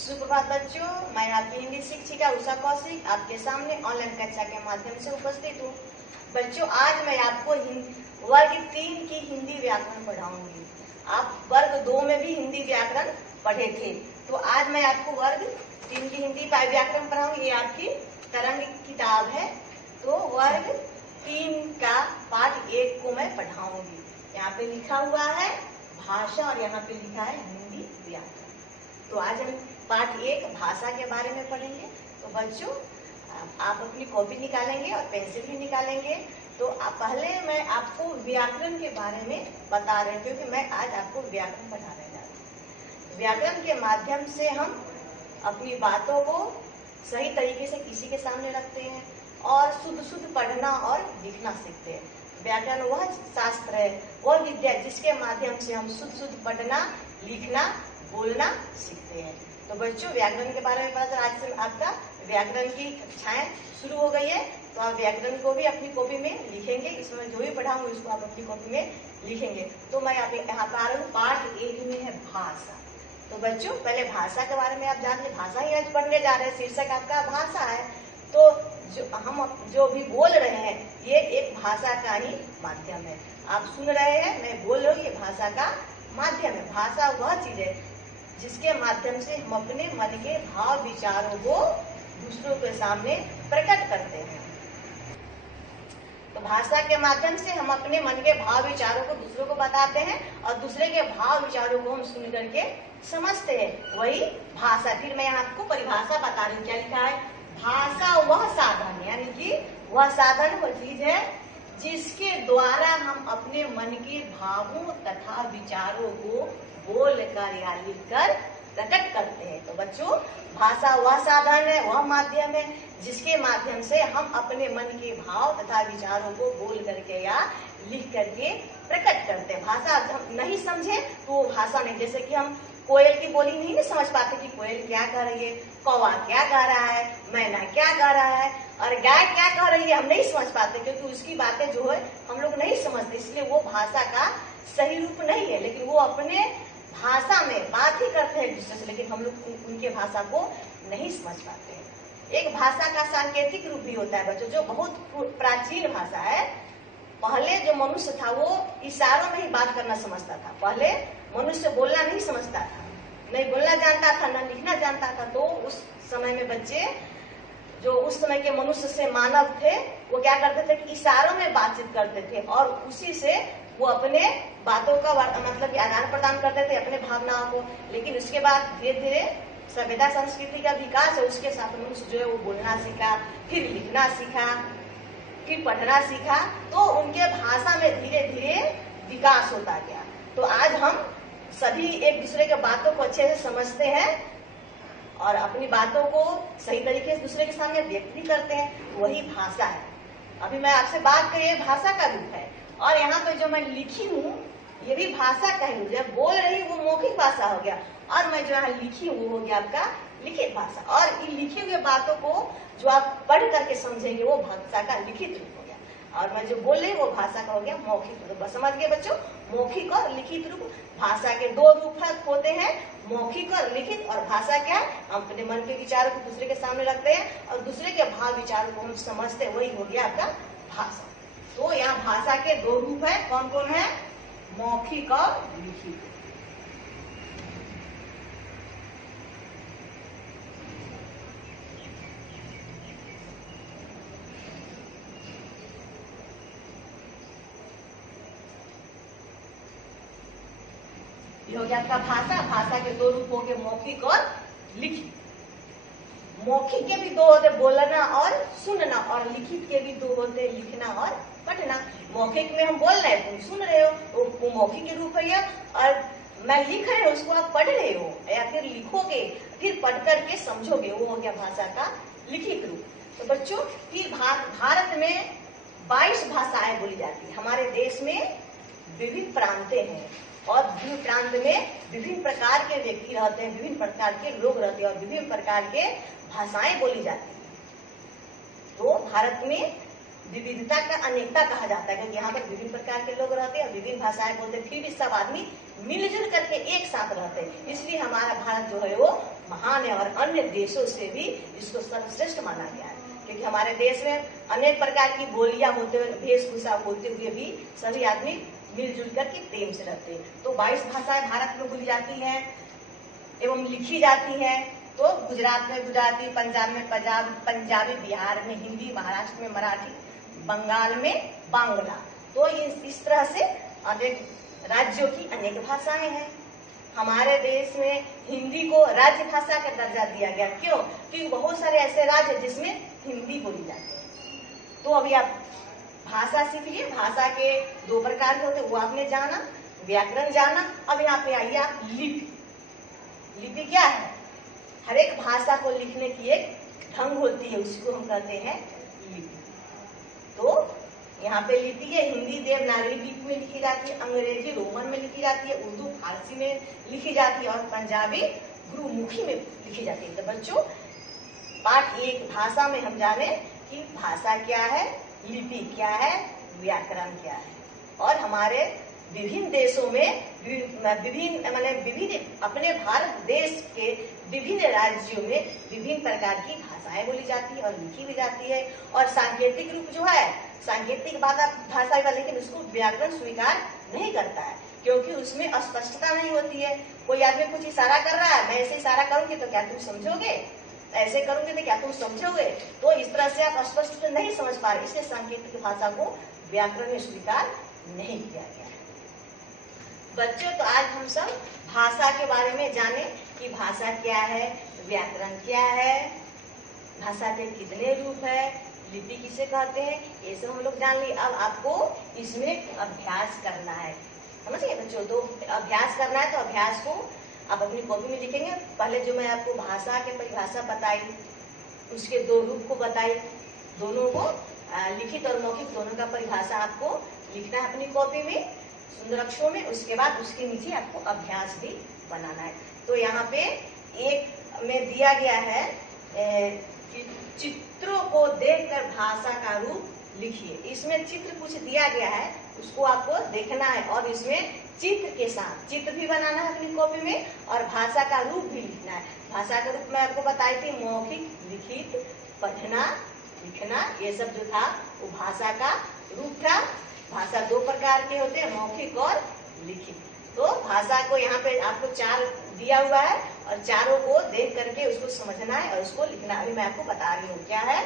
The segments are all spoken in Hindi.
सुप्रभात बच्चों, मैं आपकी हिंदी शिक्षिका उषा कौशिक आपके सामने ऑनलाइन कक्षा के माध्यम से उपस्थित हूँ। बच्चों, आज मैं आपको वर्ग 3 की हिंदी व्याकरण पढ़ाऊंगी। आप वर्ग 2 में भी हिंदी व्याकरण पढ़े थे, तो आज मैं आपको वर्ग 3 की हिंदी व्याकरण पढ़ाऊंगी। ये आपकी तरंग किताब है, तो वर्ग 3 का पाठ 1 को मैं पढ़ाऊंगी। यहाँ पे लिखा हुआ है भाषा और यहाँ पे लिखा है हिंदी व्याकरण। तो आज हम पाठ 1 भाषा के बारे में पढ़ेंगे। तो बच्चों, आप अपनी कॉपी निकालेंगे और पेंसिल भी निकालेंगे। तो पहले मैं आपको व्याकरण के बारे में बता रही हूँ, क्योंकि मैं आज आपको व्याकरण पढ़ाने जा रही हूँ। व्याकरण के माध्यम से हम अपनी बातों को सही तरीके से किसी के सामने रखते हैं और शुद्ध पढ़ना और लिखना सीखते हैं। व्याकरण वह शास्त्र है, वह विद्या जिसके माध्यम से हम शुद्ध पढ़ना, लिखना, बोलना सीखते हैं। तो बच्चों, व्याकरण के बारे में पता चला। आज से आपका व्याकरण की कक्षाएं शुरू हो गई है, तो आप व्याकरण को भी अपनी कॉपी में लिखेंगे। इसमें जो भी पढ़ाऊंगी उसको आप अपनी कॉपी में लिखेंगे। तो मैं यहाँ पर आ रहा हूँ, पाठ 1 में है भाषा। तो बच्चों, पहले भाषा के बारे में आप जान लें। भाषा ही आज पढ़ने जा रहे हैं, शीर्षक आपका भाषा है। तो हम जो भी बोल रहे हैं, ये एक भाषा का ही माध्यम है। आप सुन रहे हैं, मैं बोल रही हूँ, ये भाषा का माध्यम है। भाषा वह चीज है जिसके माध्यम से हम अपने मन के भाव विचारों को दूसरों के सामने प्रकट करते हैं। तो भाषा के माध्यम से हम अपने मन के भाव विचारों को दूसरों को बताते हैं और दूसरे के भाव विचारों को हम सुन करके समझते हैं, वही भाषा। फिर मैं आपको परिभाषा बता रही हूँ। क्या लिखा है? भाषा वह साधन, यानी कि वह साधन, वह चीज है जिसके द्वारा हम अपने मन के भावों तथा विचारों को बोल कर या लिख कर प्रकट करते हैं। तो बच्चों, भाषा वह साधन है, वह माध्यम है जिसके माध्यम से हम अपने मन के भाव तथा विचारों को बोल करके या लिख करके प्रकट करते हैं। भाषा हम नहीं समझे तो वो भाषा नहीं। जैसे कि हम कोयल की बोली नहीं समझ पाते कि कोयल क्या कह रही है, कौवा क्या गा रहा है, मैना क्या गा रहा है और गाय क्या कह रही है, हम नहीं समझ पाते, क्योंकि उसकी बातें जो है हम लोग नहीं समझते। इसलिए वो भाषा का सही रूप नहीं है। लेकिन वो अपने भाषा में बात ही करते हैं एक दूसरे से, लेकिन हम लोग उनके भाषा को नहीं समझ पाते हैं। एक भाषा का सांकेतिक रूप भी होता है बच्चों, जो बहुत प्राचीन भाषा है। पहले जो मनुष्य था वो इशारों में ही बात करना समझता था। पहले मनुष्य बोलना नहीं समझता था, नहीं बोलना जानता था, न लिखना जानता था। तो उस समय में बच्चे जो उस समय के मनुष्य से मानव थे, वो क्या करते थे कि इशारों में बातचीत करते थे और उसी से वो अपने बातों का मतलब आदान प्रदान करते थे, अपने भावनाओं को। लेकिन उसके बाद धीरे धीरे सभ्यता संस्कृति का विकास है, उसके साथ मनुष्य जो है वो बोलना सीखा, फिर लिखना सीखा, फिर पढ़ना सीखा। तो उनके भाषा में धीरे धीरे विकास होता गया। तो आज हम सभी एक दूसरे के बातों को अच्छे से समझते हैं और अपनी बातों को सही तरीके से दूसरे के सामने व्यक्त भी करते हैं, वही भाषा है। अभी मैं आपसे बात करिए, भाषा का रूप है। और यहाँ पे जो मैं लिखी हूँ ये भी भाषा का ही, जब बोल रही वो मौखिक भाषा हो गया, और मैं जो यहाँ लिखी हूँ वो हो गया आपका लिखित भाषा। और इन लिखी हुई बातों को जो आप पढ़ करके समझेंगे वो भाषा का लिखित रूप हो गया, और मैं जो बोल रही हूँ वो भाषा का हो गया मौखिक रूप। समझ गए बच्चों? मौखिक और लिखित रूप। भाषा के 2 रूप होते हैं, मौखिक और लिखित। और भाषा क्या है? हम अपने मन के विचारों को दूसरे के सामने रखते हैं और दूसरे के भाव विचारों को हम समझते हैं, वही हो गया आपका भाषा। तो यहाँ भाषा के 2 रूप है। कौन कौन है? मौखिक और लिखित। ये हो गया आपका भाषा। भाषा के 2 रूप हो गए, मौखिक और लिखित। मौखिक के भी 2 होते, बोलना और सुनना, और लिखित के भी 2 होते, लिखना और पढ़ना। मौखिक में हम बोल रहे हैं, तुम सुन रहे हो, तो वो मौखिक के रूप है। और मैं लिख रही हूँ, उसको आप पढ़ रहे हो या फिर लिखोगे, फिर पढ़ करके समझोगे, वो हो गया भाषा का लिखित रूप। तो बच्चों, फिर भारत में 22 भाषाएं बोली जाती है। हमारे देश में विभिन्न प्रांतें हैं और विभिन्न प्रांत में विभिन्न प्रकार के व्यक्ति रहते हैं, विभिन्न प्रकार के लोग रहते हैं और विभिन्न प्रकार के भाषाएं बोली जाती हैं। तो भारत में विविधता का अनेकता कहा जाता है, क्योंकि यहाँ पर विभिन्न प्रकार के लोग रहते हैं, विभिन्न भाषाएं बोलते हैं, फिर भी सब आदमी मिलजुल करके एक साथ रहते हैं। इसलिए हमारा भारत जो है वो महान है और अन्य देशों से भी इसको सर्वश्रेष्ठ माना गया है, क्योंकि हमारे देश में अनेक प्रकार की बोलियां होते हुए, वेशभूषा होते हुए भी सभी आदमी मिलजुल करके प्रेम से रहते हैं। तो 22 भाषाएं भारत में बोली जाती हैं एवं लिखी जाती है। तो गुजरात में गुजराती, पंजाब में पंजाबी, बिहार में हिंदी, महाराष्ट्र में मराठी, बंगाल में बांग्ला। तो इस तरह से अनेक राज्यों की अनेक भाषाएं हैं। हमारे देश में हिंदी को राज्य भाषा का दर्जा दिया गया। क्यों? क्योंकि बहुत सारे ऐसे राज्य जिसमें हिंदी बोली जाती है। तो अभी आप भाषा सीख लिए। भाषा के 2 प्रकार के होते, वो आपने जाना, व्याकरण जाना। अब यहाँ पे आइए आप लिपि। लिपि क्या है? हर एक भाषा को लिखने की एक ढंग होती है, उसको हम कहते हैं लिपि। तो यहाँ पे लिपि है, हिंदी देवनागरी लिपि में लिखी जाती है, अंग्रेजी रोमन में लिखी जाती है, उर्दू फारसी में लिखी जाती है और पंजाबी गुरुमुखी में लिखी जाती है। तो बच्चों, पाठ 1 भाषा में हम जाने कि भाषा क्या है, लिपि क्या है, व्याकरण क्या है। और हमारे विभिन्न देशों में विभिन्न अपने भारत देश के विभिन्न राज्यों में विभिन्न प्रकार की भाषाएं बोली जाती है और लिखी भी जाती है। और सांकेतिक रूप जो है, सांकेतिक भाषा का, लेकिन उसको व्याकरण स्वीकार नहीं करता है, क्योंकि उसमें अस्पष्टता नहीं होती है। कोई आदमी कुछ इशारा कर रहा है, मैं ऐसे इशारा करूंगी तो क्या तुम समझोगे, ऐसे करूंगे तो क्या तुम समझोगे। तो इस तरह से आप स्पष्ट नहीं समझ पा रहे, इसलिए सांकेतिक भाषा को व्याकरण में स्वीकार नहीं किया गया है। बच्चों, तो आज हम सब भाषा के बारे में जाने कि भाषा क्या है, व्याकरण क्या है, भाषा के कितने रूप है, लिपि किसे कहते हैं, ये सब हम लोग जान लिए। अब आपको इसमें अभ्यास करना है, समझिए बच्चों। तो अभ्यास करना है, तो अभ्यास को आप अपनी कॉपी में लिखेंगे। पहले जो मैं आपको भाषा की परिभाषा बताई, उसके 2 रूप को बताई, दोनों को लिखित और मौखिक दोनों का परिभाषा आपको लिखना है अपनी कॉपी में सुंदर अक्षरों में। उसके बाद उसके नीचे आपको अभ्यास भी बनाना है। तो यहाँ पे 1 में दिया गया है कि चित्रों को देखकर भाषा का रूप लिखिए। इसमें चित्र कुछ दिया गया है, उसको आपको देखना है और इसमें चित्र के साथ चित्र भी बनाना है अपनी कॉपी में और भाषा का रूप भी लिखना है। भाषा का रूप मैं आपको बताई थी, मौखिक, लिखित, पढ़ना, लिखना, ये सब जो था वो भाषा का रूप था। भाषा 2 प्रकार के होते हैं, मौखिक और लिखित। तो भाषा को यहाँ पे आपको 4 दिया हुआ है और चारों को देख करके उसको समझना है और उसको लिखना है। अभी मैं आपको बता रही हूँ क्या है।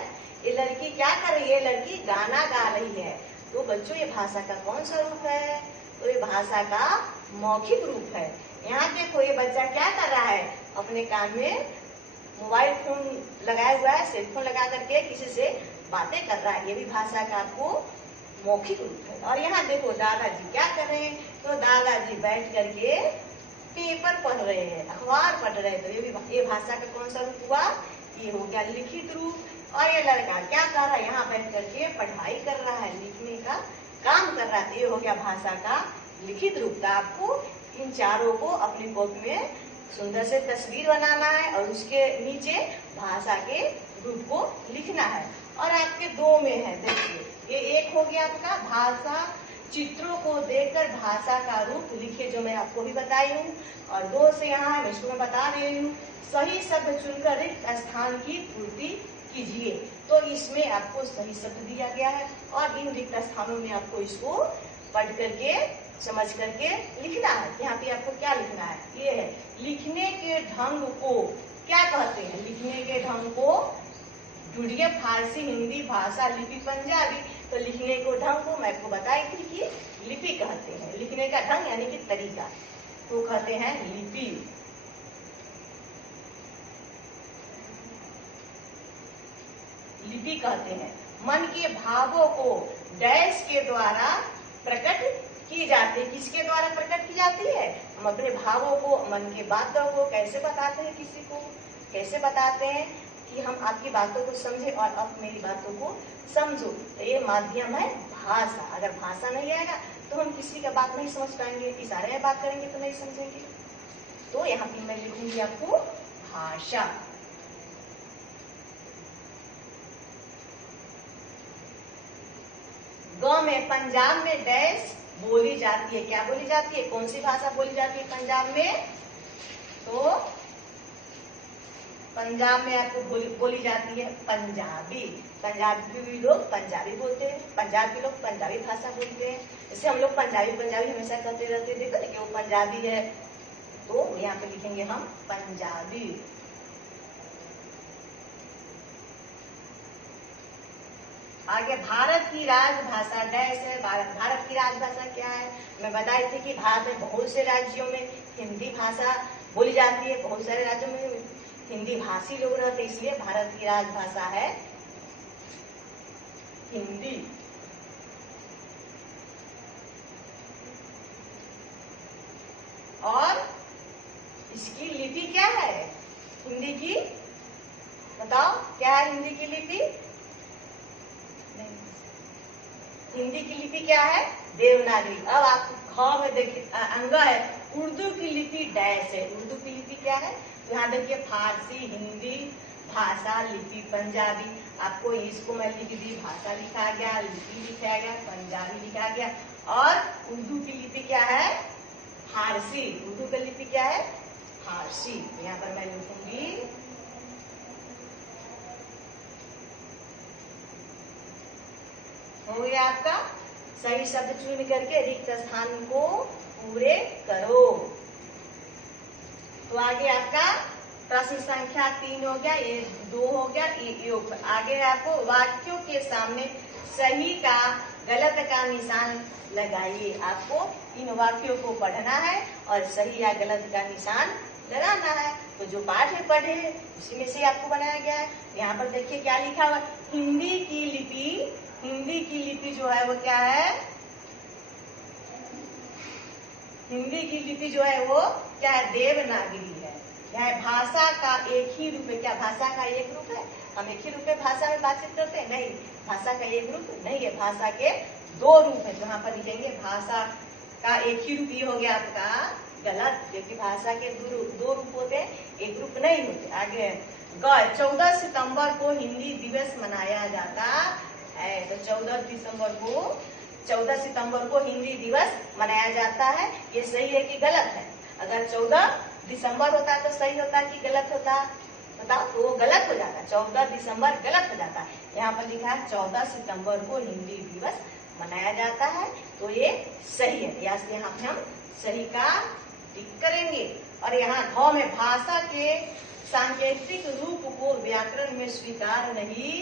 ये लड़की क्या कर रही है? लड़की गाना गा रही है। तो बच्चों, ये भाषा का कौन सा रूप है? तो ये भाषा का मौखिक रूप है। यहाँ देखो, ये बच्चा क्या कर रहा है? अपने कान में मोबाइल फोन लगाया हुआ है, सेलफोन लगा करके किसी से बातें कर रहा है। ये भी भाषा का आपको मौखिक रूप है। और यहाँ देखो, दादाजी क्या कर रहे हैं? तो दादाजी बैठ करके पेपर पढ़ रहे हैं, अखबार पढ़ रहे हैं। तो ये भाषा का कौन सा रूप हुआ? ये हो गया लिखित रूप। और ये लड़का क्या कर रहा है? यहाँ बैठ करके पढ़ाई कर रहा है, लिखने का काम कर रहा है। ये हो गया भाषा का लिखित रूप। था आपको इन चारों को अपनी कॉपी में सुंदर से तस्वीर बनाना है और उसके नीचे भाषा के रूप को लिखना है। और आपके 2 में है, देखिए, ये 1 हो गया आपका भाषा, चित्रों को देखकर भाषा का रूप लिखे, जो मैं आपको भी बताई हूँ। और 2 से यहाँ है, इसको मैं बता रही हूँ, सही शब्द चुनकर रिक्त स्थान की पूर्ति कीजिए। तो इसमें आपको सही शब्द दिया गया है और इन रिक्त स्थानों में आपको इसको पढ़ करके समझ करके लिखना है। यहाँ पे आपको क्या लिखना है? ये है, लिखने के ढंग को क्या कहते हैं? लिखने के ढंग को ढूंढिए, फारसी, हिंदी भाषा, लिपि, पंजाबी। तो लिखने को ढंग को मैं आपको बताई थी कि लिपि कहते हैं। लिखने का ढंग यानी कि तरीका, तो कहते हैं लिपि। लिपि कहते हैं। मन के भावों को डैश के द्वारा प्रकट की जाती है। किसके द्वारा प्रकट की जाती है? हम अपने भावों को, मन के बातों को कैसे बताते हैं? किसी को कैसे बताते हैं कि हम आपकी बातों को समझे और आप मेरी बातों को समझो। तो ये माध्यम है भाषा। अगर भाषा नहीं आएगा तो हम किसी का बात नहीं समझ पाएंगे, इशारे में बात करेंगे तो नहीं समझेंगे। तो यहाँ पे मैं लिखूंगी आपको भाषा। ग में पंजाब में डैश बोली जाती है। क्या बोली जाती है? कौन सी भाषा बोली जाती है पंजाब में? तो पंजाब में आपको बोली जाती है पंजाबी। पंजाबी लोग पंजाबी बोलते हैं, पंजाब के लोग पंजाबी भाषा बोलते हैं। जैसे हम लोग पंजाबी पंजाबी हमेशा कहते रहते हैं, देखो कि वो पंजाबी है, तो यहाँ पे लिखेंगे हम पंजाबी। आगे भारत की राजभाषा डैश है। भारत की राजभाषा क्या है? मैं बताई थी कि भारत में बहुत से राज्यों में हिंदी भाषा बोली जाती है, बहुत सारे राज्यों में हिंदी भाषी लोग रहते हैं, इसलिए भारत की राजभाषा है हिंदी। और इसकी लिपि क्या है हिंदी की? बताओ क्या है हिंदी की लिपि? हिंदी की लिपि क्या है? देवनागरी। अब आप ख में देखिए अंग है, उर्दू की लिपि डैश है। उर्दू की लिपि क्या है? यहाँ देखिए फारसी, हिंदी भाषा, लिपि पंजाबी। आपको इसको मैं लिख दी, भाषा लिखा गया, लिपि लिखा गया, पंजाबी लिखा गया। और उर्दू की लिपि क्या है? फारसी। उर्दू की लिपि क्या है? फारसी। यहाँ पर मैं लिखूंगी हो गया आपका। सही शब्द चुन करके रिक्त स्थान को पूरे करो। तो आगे आपका प्रश्न संख्या 3 हो गया, ये 2 हो गया, ये योग। आगे आपको वाक्यों के सामने सही का गलत का निशान लगाइए। आपको इन वाक्यों को पढ़ना है और सही या गलत का निशान लगाना है। तो जो पाठ में पढ़े उसी में से आपको बनाया गया है। यहाँ पर देखिए क्या लिखा हुआ, हिंदी की लिपि। हिंदी की लिपि जो है वो क्या है? हिंदी की लिपि जो है वो क्या है? देवनागरी है। यह भाषा का एक ही रूप है। क्या भाषा का एक रूप है? हम एक ही रूप में भाषा में बातचीत करते हैं? नहीं, भाषा का एक रूप नहीं है, भाषा के 2 रूप है। तो यहाँ पर लिखेंगे भाषा का एक ही रूप। ये हो गया आपका गलत, क्योंकि भाषा के 2 रूप होते हैं, एक रूप नहीं होते। आगे 14 सितंबर को हिंदी दिवस मनाया जाता है। तो 14 सितंबर को हिंदी दिवस मनाया जाता है। ये सही है कि गलत है? अगर 14 दिसंबर होता तो सही होता कि गलत होता? बताओ। तो वो गलत हो जाता, 14 दिसंबर गलत हो जाता है। यहाँ पर लिखा है 14 सितंबर को हिंदी दिवस मनाया जाता है, तो ये सही है। यहाँ पे हम सही का टिक करेंगे। और यहाँ घ में भाषा के सांकेतिक रूप को व्याकरण में स्वीकार नहीं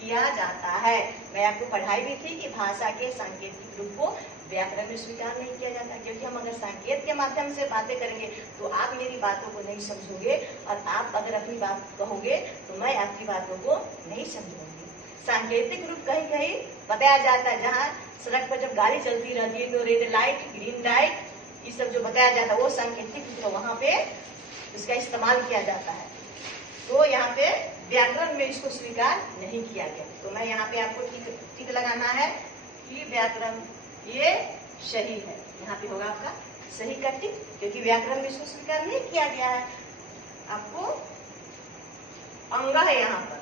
किया जाता है। मैं आपको पढ़ाई भी थी कि भाषा के सांकेतिक रूप को व्याकरण में स्वीकार नहीं किया जाता, क्योंकि हम अगर संकेत के माध्यम से बातें करेंगे तो आप मेरी बातों को नहीं समझोगे, और आप अगर अपनी बात कहोगे तो मैं आपकी बातों को नहीं समझूंगी। सांकेतिक रूप कहीं कहीं बताया जाता है, जहाँ सड़क पर जब गाड़ी चलती रहती है तो रेड लाइट, ग्रीन लाइट, ये सब जो बताया जाता है वो सांकेतिक रूप, वहाँ पे इसका इस्तेमाल किया जाता है। तो यहाँ पे व्याकरण में इसको स्वीकार नहीं किया गया। तो मैं यहाँ पे आपको टिक लगाना है कि व्याकरण ये सही है। यहाँ पे होगा आपका सही का टिक, क्योंकि व्याकरण में इसको स्वीकार नहीं किया गया है। आपको अंग है यहाँ पर,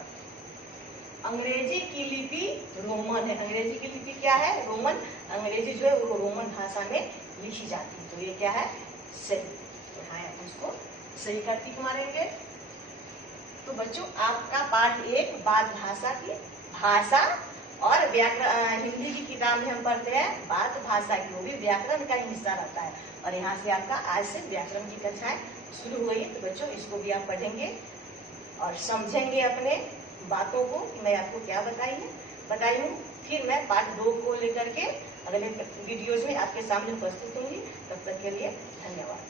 अंग्रेजी की लिपि रोमन है। अंग्रेजी की लिपि क्या है? रोमन। अंग्रेजी जो है वो रोमन भाषा में लिखी जाती है। तो ये क्या है? सही। तो हाँ, उसको सही का टिक मारेंगे। तो बच्चों आपका पाठ 1 बात भाषा की भाषा और व्याकरण, हिंदी की किताब में हम पढ़ते हैं बात भाषा की, वो भी व्याकरण का हिस्सा रहता है। और यहाँ से आपका आज से व्याकरण की कक्षाएं शुरू हुई। तो बच्चों इसको भी आप पढ़ेंगे और समझेंगे अपने बातों को कि मैं आपको क्या बताई हूँ। फिर मैं पार्ट 2 को लेकर के अगले वीडियोज में आपके सामने उपस्थित होंगी। तब तक के लिए धन्यवाद।